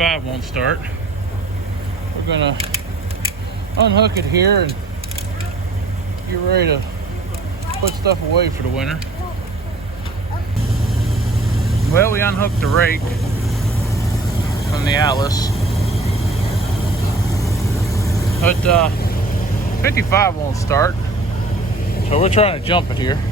55 won't start. We're gonna unhook it here and get ready to put stuff away for the winter. Well, we unhooked the rake from the Atlas, but 55 won't start, so we're trying to jump it here.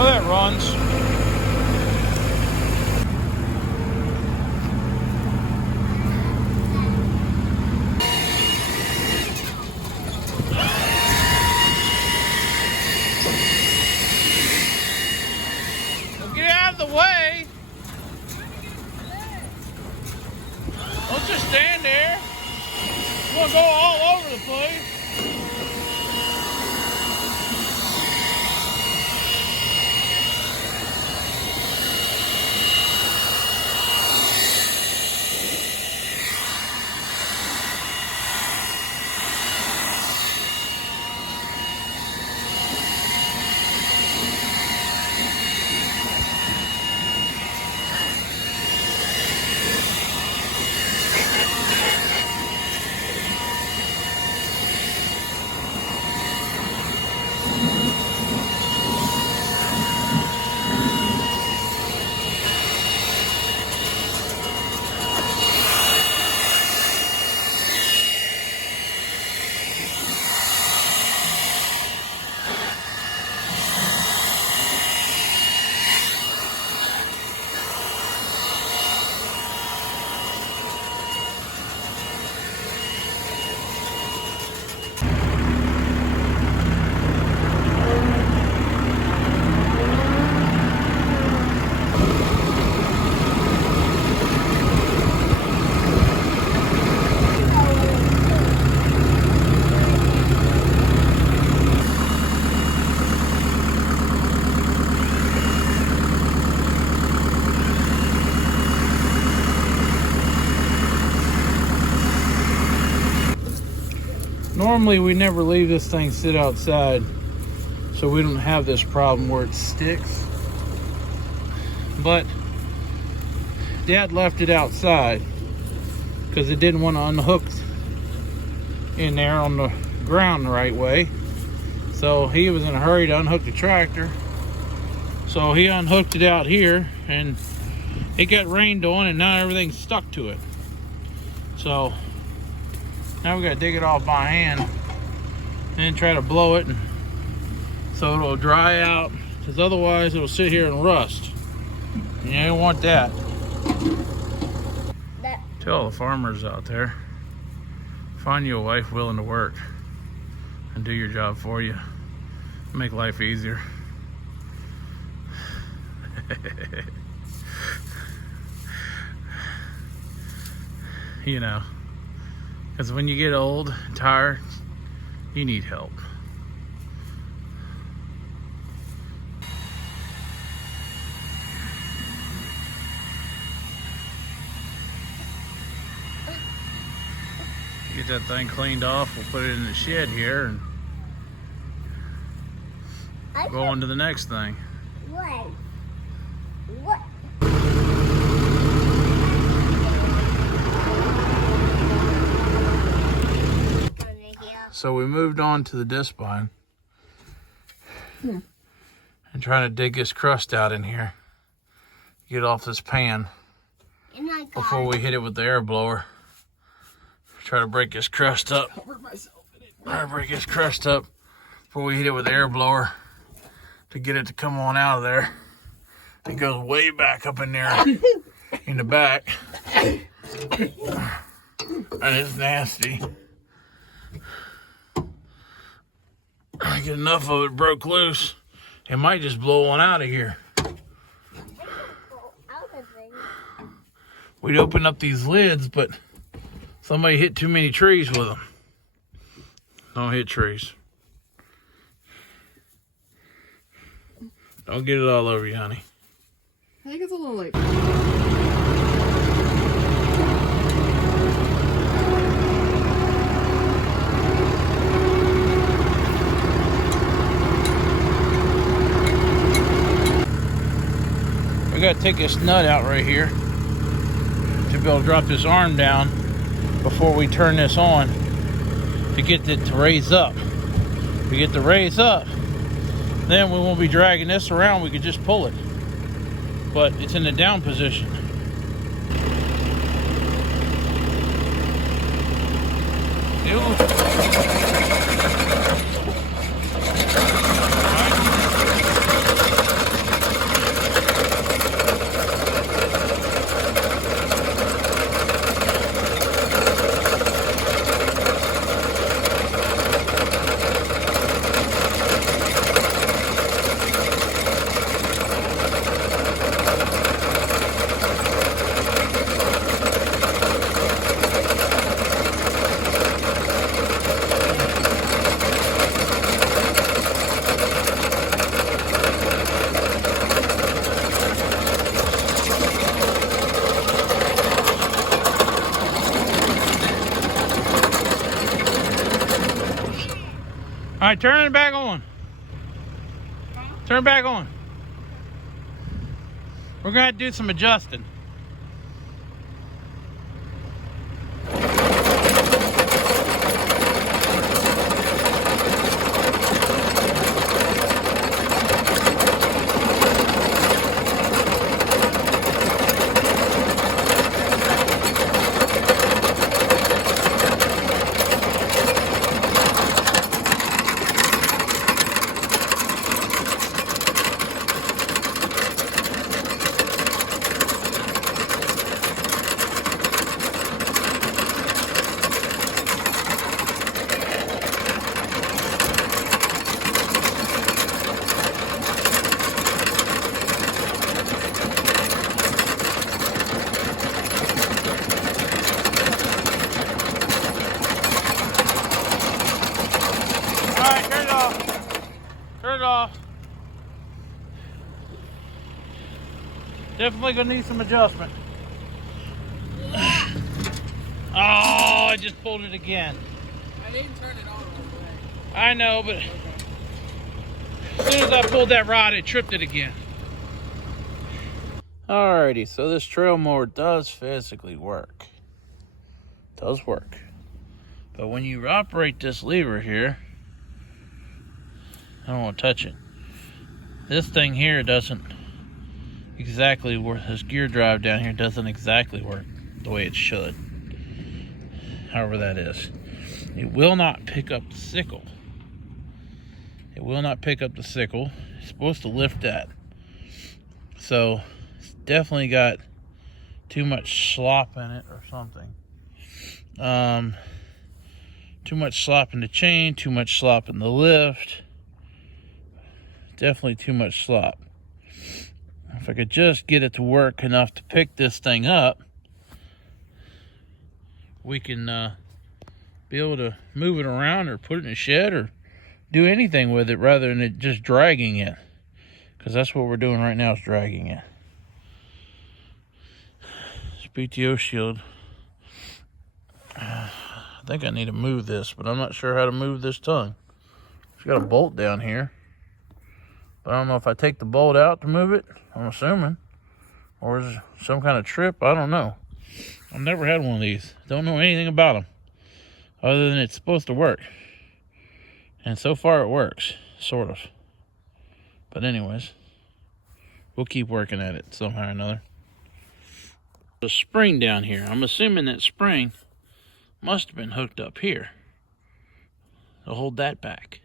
Oh, that runs. Get out of the way. Don't just stand there. You want to go all over the place. Normally we never leave this thing sit outside, so we don't have this problem where it sticks. But Dad left it outside because it didn't want to unhook in there on the ground the right way. So he was in a hurry to unhook the tractor. So he unhooked it out here and it got rained on and now everything's stuck to it. So now we gotta dig it off by hand and try to blow it so it'll dry out, because otherwise it'll sit here and rust. And you don't want that. Tell the farmers out there, find you a wife willing to work and do your job for you. Make life easier. You know. Because when you get old and tired, you need help. Get that thing cleaned off, we'll put it in the shed here and go on to the next thing. What? So we moved on to the disc spine and trying to dig this crust out in here. Get off this pan before we hit it with the air blower. Try to break this crust up. Try to break this crust up before we hit it with the air blower to get it to come on out of there. It goes way back up in there in the back. And it's nasty. I get enough of it broke loose, it might just blow one out of here. We'd open up these lids, but somebody hit too many trees with them. Don't hit trees. Don't get it all over you, honey. I think it's a little late. got to take this nut out right here to be able to drop this arm down before we turn this on to get it to raise up. If we get the raise up, then we won't be dragging this around. We could just pull it, but it's in the down position. All right, turn it back on. Turn it back on. We're gonna have to do some adjusting. Turn it off. Definitely gonna need some adjustment. Oh, I just pulled it again. I didn't turn it on. I know, but as soon as I pulled that rod, it tripped it again. Alrighty, so this trail mower does physically work. It does work. But when you operate this lever here, I don't want to touch it. This thing here doesn't exactly work. This gear drive down here doesn't exactly work the way it should. However that is. It will not pick up the sickle. It will not pick up the sickle. It's supposed to lift that. So it's definitely got too much slop in it or something. Too much slop in the chain, too much slop in the lift. Definitely too much slop. If I could just get it to work enough to pick this thing up, we can be able to move it around or put it in a shed or do anything with it rather than it just dragging it. Because that's what we're doing right now, is dragging it. This PTO shield. I think I need to move this, but I'm not sure how to move this tongue. It's got a bolt down here. But I don't know if I take the bolt out to move it, I'm assuming. Or is it some kind of trip? I don't know. I've never had one of these. Don't know anything about them. Other than it's supposed to work. And so far it works, sort of. But anyways, we'll keep working at it somehow or another. The spring down here. I'm assuming that spring must have been hooked up here to hold that back.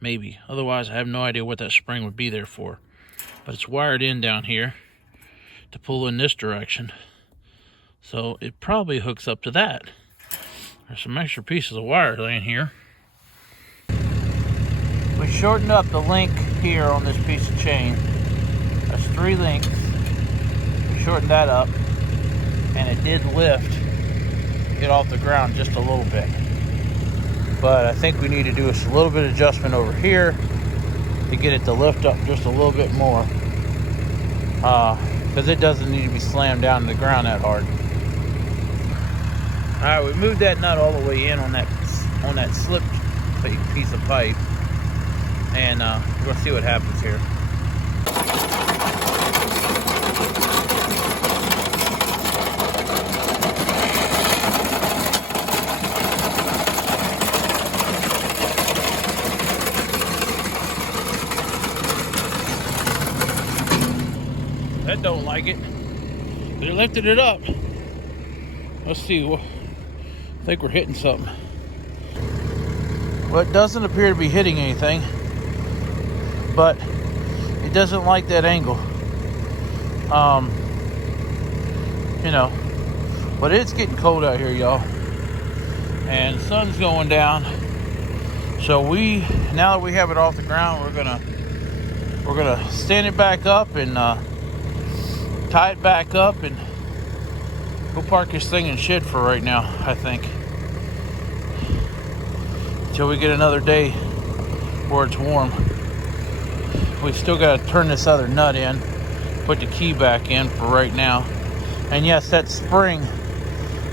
Maybe. Otherwise, I have no idea what that spring would be there for. But it's wired in down here to pull in this direction. So it probably hooks up to that. There's some extra pieces of wire laying here. We shortened up the link here on this piece of chain. That's 3 links. We shortened that up. And it did lift, get off the ground just a little bit. But I think we need to do a little bit of adjustment over here to get it to lift up just a little bit more. Because it doesn't need to be slammed down to the ground that hard. Alright, we moved that nut all the way in on that slip piece of pipe. And we're going to see what happens here. That don't like it. They lifted it up. Let's see. I think we're hitting something. Well, it doesn't appear to be hitting anything, but it doesn't like that angle. You know, but it's getting cold out here, y'all, and the sun's going down. So now that we have it off the ground, we're gonna stand it back up and tie it back up and go park this thing in shed for right now, I think, until we get another day where it's warm. We've still got to turn this other nut in, put the key back in for right now. And yes, that spring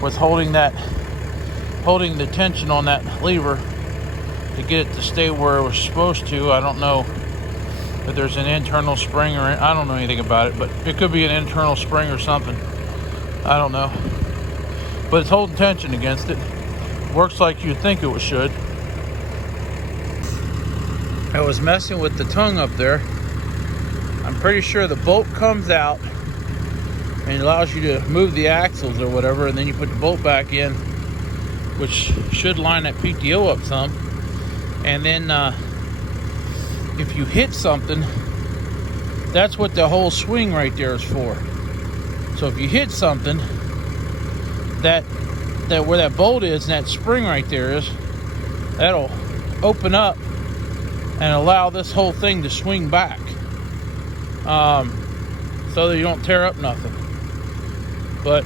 was holding the tension on that lever to get it to stay where it was supposed to. I don't know if there's an internal spring, or I don't know anything about it, but it could be an internal spring or something. I don't know. But it's holding tension against it. Works like you'd think it should. I was messing with the tongue up there. I'm pretty sure the bolt comes out and it allows you to move the axles or whatever, and then you put the bolt back in, which should line that PTO up some. And then if you hit something, that's what the whole swing right there is for. So if you hit something, that where that bolt is and that spring right there is, that'll open up and allow this whole thing to swing back, so that you don't tear up nothing. But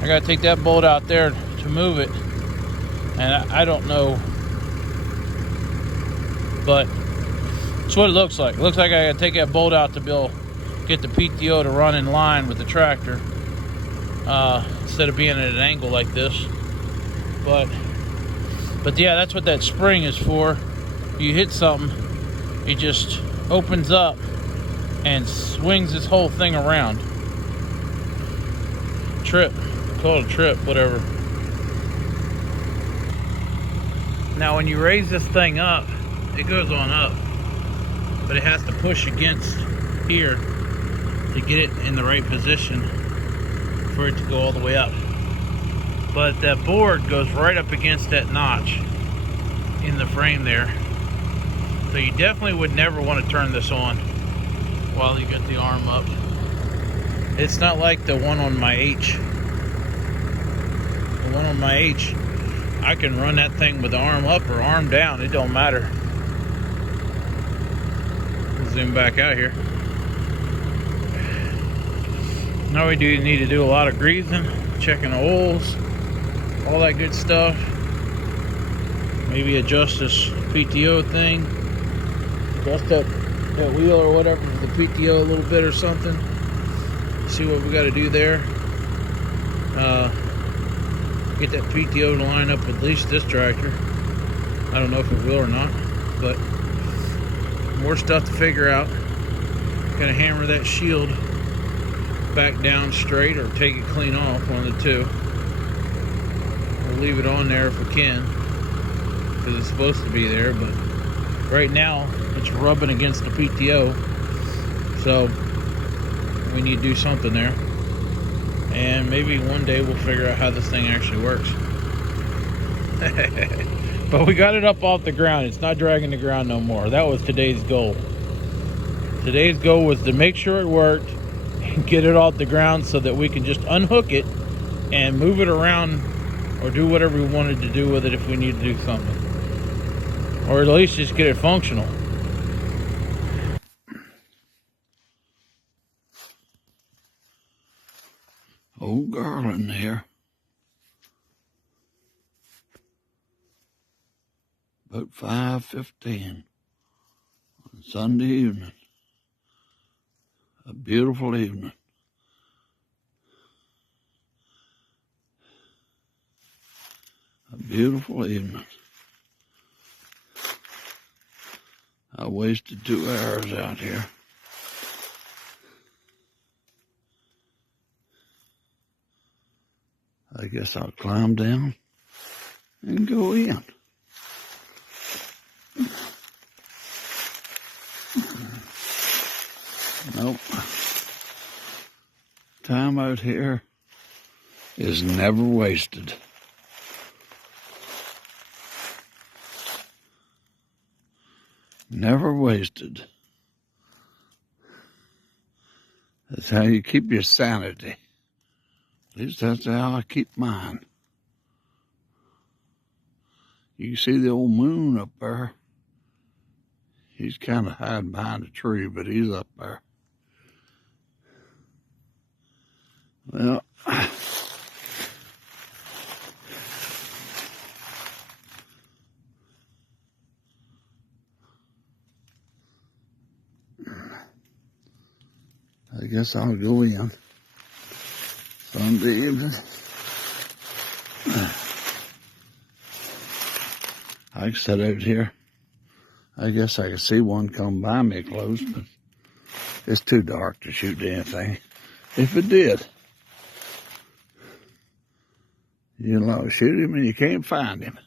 I gotta take that bolt out there to move it, and I don't know, but it's what it looks like. It looks like I gotta take that bolt out to be able to get the PTO to run in line with the tractor, instead of being at an angle like this. But yeah, that's what that spring is for. You hit something, it just opens up and swings this whole thing around. Trip, call it a trip, whatever. Now when you raise this thing up, it goes on up, but it has to push against here to get it in the right position for it to go all the way up. But that board goes right up against that notch in the frame there. So you definitely would never want to turn this on while you got the arm up. It's not like the one on my H. The one on my H, I can run that thing with the arm up or arm down. It don't matter. Zoom back out here. Now we do need to do a lot of greasing, checking the oils, all that good stuff. Maybe adjust this PTO thing. Adjust that wheel or whatever for the PTO a little bit or something. See what we got to do there. Get that PTO to line up with at least this tractor. I don't know if it will or not, but more stuff to figure out. Gotta hammer that shield back down straight or take it clean off, one of the two. We'll leave it on there if we can, because it's supposed to be there, but right now it's rubbing against the PTO, so we need to do something there. And maybe one day we'll figure out how this thing actually works. But we got it up off the ground. It's not dragging the ground no more. That was today's goal. Today's goal was to make sure it worked and get it off the ground so that we can just unhook it and move it around or do whatever we wanted to do with it if we need to do something. Or at least just get it functional. Old Garland there. About 5:15 on Sunday evening. A beautiful evening. A beautiful evening. I wasted 2 hours out here. I guess I'll climb down and go in. Nope. Time out here is never wasted. Never wasted. That's how you keep your sanity. At least that's how I keep mine. You can see the old moon up there. He's kind of hiding behind a tree, but he's up there. Well, I guess I'll go in Sunday evening. I can sit out here. I guess I can see one come by me close, but it's too dark to shoot anything. If it did, you'll shoot him and you can't find him.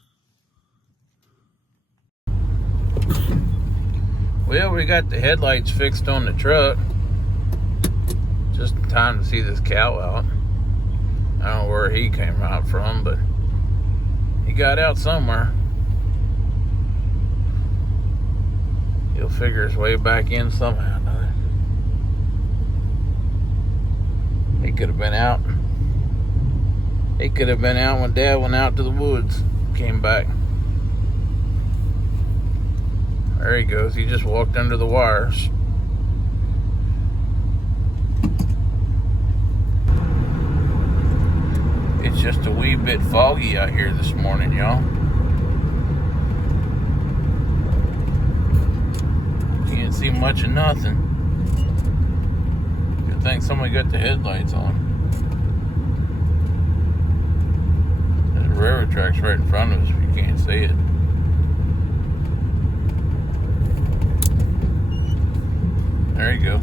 Well, we got the headlights fixed on the truck. Just in time to see this cow out. I don't know where he came out from, but he got out somewhere. He'll figure his way back in somehow or another. He could have been out. He could have been out when Dad went out to the woods. Came back. There he goes. He just walked under the wires. It's just a wee bit foggy out here this morning, y'all. Can't see much of nothing. Good thing somebody got the headlights on. There's a railroad tracks right in front of us if you can't see it. There you go.